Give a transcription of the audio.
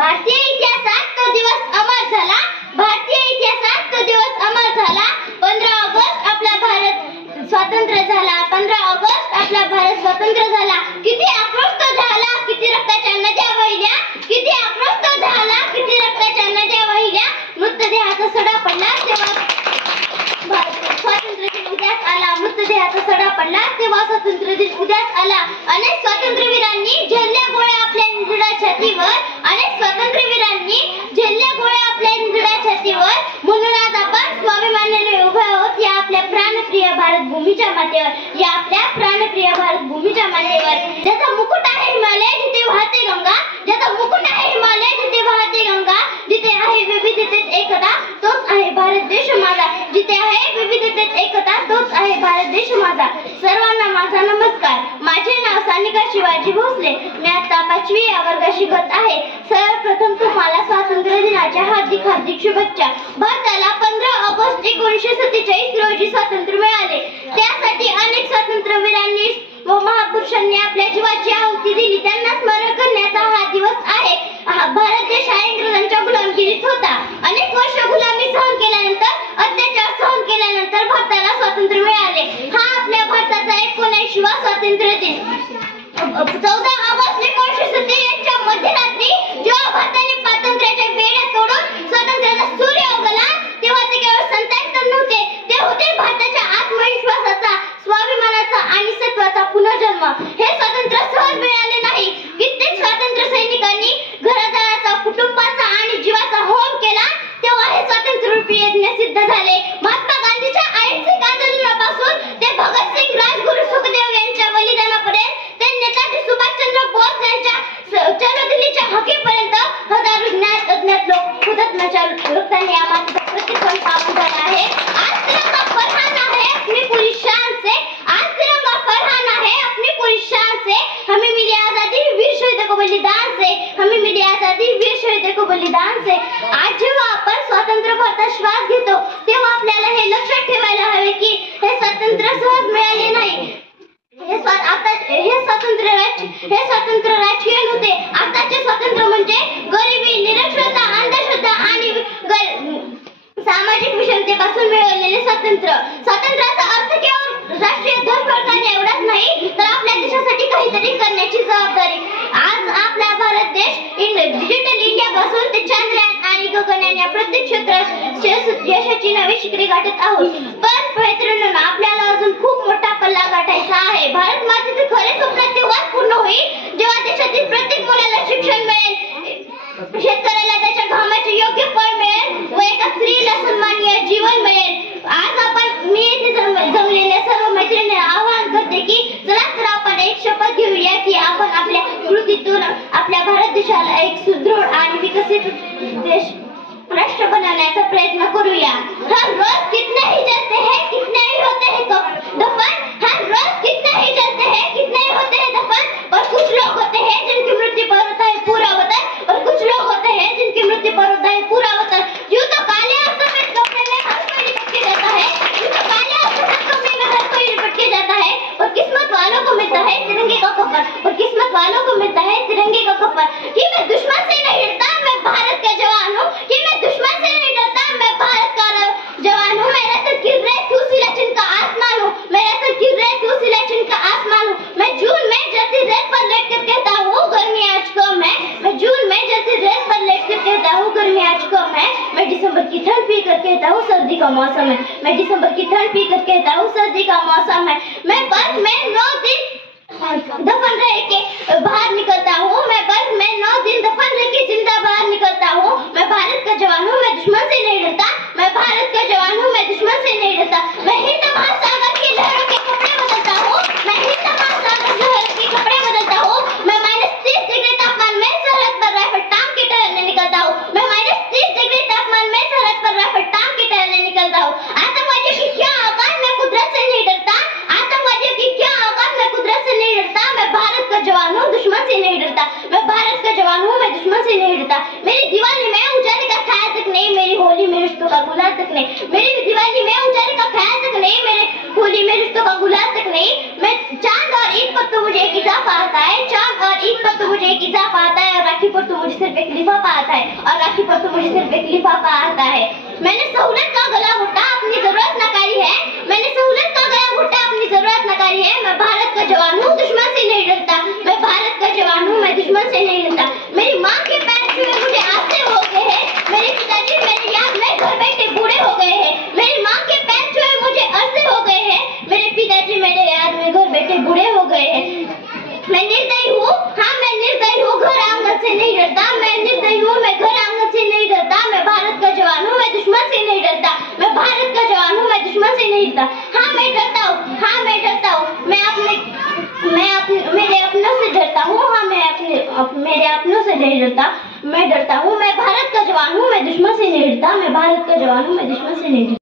भारतीय इतिहासात तो दिवस अमर झाला, भारतीय इतिहासात तो दिवस अमर झाला। 15 ऑगस्ट आपला भारत स्वतंत्र झाला, 15 ऑगस्ट आपला भारत स्वतंत्र झाला। किती आक्रोश तो झाला, किती रक्ताच्या नद्या वाहिल्या, किती आक्रोश तो झाला, किती रक्ताच्या नद्या वाहिल्या। मृतदेहाचा सडा पडला तेव्हा स्वातंत्र्य दिन उद्यास आला, मृतदेहाचा सडा पडला तेव्हा स्वातंत्र्य दिन उद्यास आला। अनेक स्वातंत्र्यवीरांनी झेलल्या गोळ्या आपल्या निधड्या छातीवर, अनेक स्वातंत्र्यवीरांनी झेलल्या गोळ्या आपल्या निधड्या छातीवर। म्हणून आज आपण स्वाभिमानाने उभे आहोत या आपल्या प्राणप्रिय भारत भूमीच्या मातेवर, या आपल्या प्राणप्रिय भारत भूमीच्या मातेवर। ज्याचा मुकुट आहे हिमालय जिथे वाहते गंगा, ज्याचा मुकुट आहे हिमालय जिथे वाहते गंगा, जिथे आहे विविधतेत एकता तोच आहे भारत देश माझा, जिथे आहे विविधतेत एकता तोच आहे भारत देश माझा। सर्वांना माझा नमस्कार। माझे नाव सानिका शिवाजी भोसले, मी आता 5वी या वर्गात शिकत आहे। सर्वप्रथम तुम्हाला स्वातंत्र्य दिनाच्या हार्दिक हार्दिक शुभेच्छा। भारताला 15 ऑगस्ट 1947 रोजी स्वातंत्र्य मिळाले। त्यासाठी अनेक स्वातंत्र्यवीरांनी व महापुरुषांनी आपल्या जीवाची आहुती दिली, त्यांना स्मरण करण्याचा हा दिवस आहे। भारत देश हा इंग्रजांच्या गुलामगिरीत होता। अनेक वर्ष गुलामी सहन केल्यानंतर, अत्याचार सहन केल्यानंतर भारताला स्वातंत्र्य मिळाले। हा आपल्या भारताचा 79वा स्वातंत्र्य दिन। 14 ऑगस्ट 1947 च्या मध्यरात्री जेव्हा भारताने स्वातंत्र्याच्या बेड्या तोडून स्वातंत्र्याचा सूर्य उगवला, तेव्हा ते केवळ संतांतर नव्हते, ते होते भारताच्या आत्मविश्वासाचा, स्वाभिमानाचा आणि सत्वाचा पुनर्जन्म। हे स्वातंत्र्य सहज मिळाले नाही। कित्येक स्वातंत्र्य सैनिकांनी घरादाराचा, कुटुंबाचा आणि जीवाचा होम केला, तेव्हा हे स्वातंत्र्यरूपी यज्ञ सिद्ध झाले। महात्मा गांधीच्या अहिंसक आंदोलनापासून ते भगतसिंग, राजगुरू सुखदेव यांच्या बलिदानापर्यंत, ते नेताजी सुभाषचंद्र बोस यांच्या चलो दिल्लीच्या हकीपर्यंत हजारो ज्ञात अज्ञात लोक हुतात्म्याच्या रक्ताने या मातीचा प्रतिफल पावन झाला आहे। आज तिरंगा फरहाना है अपनी पूरी शान से, आज तिरंगा फरहाना है अपनी पूरी शान से। हमें मिली आजादी वीर शहीदों को बलिदान से, हमें मिली आजादी वीर शहीदों को बलिदान से। आज जेव्हा आपण स्वतंत्र भारतात श्वास घेतो, तेव्हा आपल्याला हे लक्षात ठेवायला हवे की हे स्वातंत्र्य सहज मिळाले नाही। हे स्वातंत्र्य राजकीय नव्हते। आताचे स्वातंत्र्य म्हणजे गरिबी, निरक्षरता, अंधश्रद्धा आणि सामाजिक विषमतेपासून मिळवलेले स्वातंत्र्य। स्वातंत्र्याचा अर्थ केवळ राष्ट्रीय ध्वज फडकवणे एवढाच नाही, तर आपल्या देशासाठी काहीतरी करण्याची जबाबदारी। आज आपला भारत देश डिजिटल इंडिया पासून ते चंद्रयान आणि गगनयान या प्रत्येक क्षेत्रात यशाची नवी शिखरे गाठत आहोत। पण मित्रांनो, आपल्याला अजून खूप मोठा पल्ला गाठायचा आहे। भारत मातेचे खरे स्वप्न तेव्हाच पूर्ण होईल जेव्हा देशातील प्रत्येक मुलाला शिक्षण मिळेल, शेतकऱ्याला त्याच्या घामाचे योग्य फळ मिळेल व एका स्त्रीला सन्माननीय जीवन मिळेल। आज मी येथे जमलेल्या सर्व मैत्रिणींना आवाहन करते की चला तर आपण एक शपथ घेऊया की आपण आपल्या कृतीतून आपल्या भारत देशाला एक सुदृढ आणि विकसित देश राष्ट्र बनाने प्रयत्न करूया। हर रोज कितने ही जलते हैं, कितने ही होते हैं दफन, हर रोज कितने ही जलते हैं, कितने ही होते हैं दफन। और कुछ लोग होते हैं जिनकी मृत्यु पर होता है पूरा वतन, और कुछ लोग होते हैं जिनकी मृत्यु पर होता है पूरा वतन। यूं तो काले और सफेद कपड़े में हर कोई लिपट के जाता है, यूं तो काले और सफेद कपड़े में हर कोई लिपट के जाता है, और किस्मत वालों को मिलता है तिरंगे का कफन, और किस्मत वालों को मिलता है तिरंगे का कफन। कि मैं दुश्मन से नहीं डरता, मैं भारत का जवान हूँ, कि मैं दुश्मन से नहीं डरता, मैं भारत का जवान हूँ। मेरा तो गिर रहे तू सिलेक्शन का आसमान हूँ, मेरा तो गिर रहे तू सिलेक्शन का आसमान हूँ। मैं जून में जलती रेत पर लेट कर कहता हूँ गर्मी आज कम है, मैं जून में जलती रेत पर लेट कर कहता हूँ गर्मी आज कम है। मैं दिसंबर की ठंड पी कर कहता हूँ सर्दी का मौसम है, मैं दिसंबर की ठंड पी कर कहता हूँ सर्दी का मौसम है। मैं बर्फ में 9 दिन दफन रह के बाहर निकलता हूँ, मैं बर्फ में 9 दिन दफन रह के जिंदा बाहर निकलता हूँ। मैं भारत का जवान हूँ, मैं दुश्मन से नहीं डरता, मैं भारत का जवान हूँ, मैं दुश्मन से नहीं डरता। मैं हिंद महासागर की लहरों के कपड़े बदलता हूँ, मैं हिंद महासागर लहरों के कपड़े बदलता हूँ। मैं -30 डिग्री तापमान में सरहद पर राइफल टांग के टहलने निकलता हूँ, मैं -30 डिग्री तापमान में सरहद पर राइफल टांग के टहलने निकलता हूँ। आतंकवादियों की क्या औकात, मैं कुदरत से नहीं डरता, आतंकवादियों की क्या औकात, मैं कुदरत से नहीं डरता। मैं भारत का जवान हूँ, दुश्मन से नहीं डरता, मैं भारत का जवान हूँ, मैं दुश्मन से नहीं डरता। मेरी दिवाली में उजाले का ख्याल तक नहीं, मेरी होली में रिश्तों का गुलाल तक नहीं, मेरी दिवाली में उजाले का ख्याल तक नहीं, मेरे होली में रिश्तों का गुलाल तक नहीं। मैं चांद और ईद पर तो मुझे एक इजाफा आता है, चांद और ईद पर तो मुझे एक इजाफा आता है, और राखी पर तो मुझे सिर्फ एक लिफाफा आता है, और राखी पर तो मुझे सिर्फ एक लिफाफा आता है। मैंने सहूलत का गला घुटा, अपनी जरूरत नकारी है, मैंने सहूलत का गला घुटा, अपनी जरूरत नकारी है। मैं भारत का जवान हूँ, दुश्मन से नहीं डरता, मैं भारत का जवान हूँ, मैं दुश्मन से नहीं डरता। मेरी माँ के पैर छुए मुझे आसे हो गए हैं, मेरे पिताजी मेरे याद में घर बैठे बूढ़े हो गए हैं। मेरी माँ के पैर छुए मुझे अरसे हो गए हैं, मेरे पिताजी मेरे याद में घर बैठे बूढ़े हो गए हैं। मैं निर्दयी हूँ, हाँ मैं निर्दयी हूँ, घर आंगन से नहीं डरता, मैं निर्दयी हूँ, मैं घर आंगन से नहीं डरता। मैं भारत का जवान हूँ, मैं दुश्मन से नहीं डरता, मैं भारत का जवान हूँ, मैं दुश्मन से नहीं डरता। हाँ मैं डरता हूँ, हाँ मैं डरता हूँ, मेरे अपनों से डरता हूँ, हाँ मेरे अपनों से नहीं डरता, मैं डरता हूँ। मैं भारत का जवान हूँ, मैं दुश्मन से नहीं डरता, मैं भारत का जवान हूँ, मैं दुश्मन से नहीं डरता।